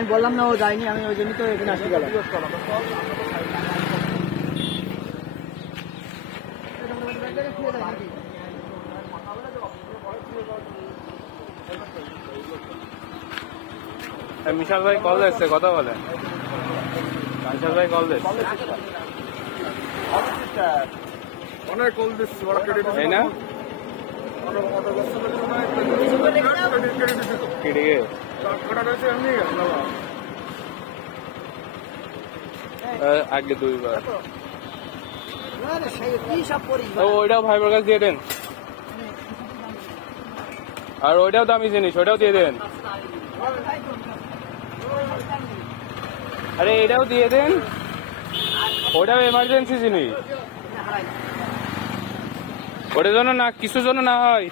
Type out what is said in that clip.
আমি বললাম না ও যায়নি, আমি ওই জন্যই তো এখানে আসতে গেলাম। মিশাল ভাই কল দিচ্ছে, কথা বলে। মিশাল ভাই কল দিচ্ছে, অনেক কল দিচ্ছি, ওরা কেটে তাই না? কেটে গে আগে দুইবার। ওইটাও ভাইবার কাছে দিয়ে দেন, আর ওইটাও দামি জিনিস, ওইটাও দিয়ে দেন। আরে এটাও দিয়ে দেন, ওটাও এমার্জেন্সি জিনিস, ওটার জন্য না, কিছুর জন্য না হয়।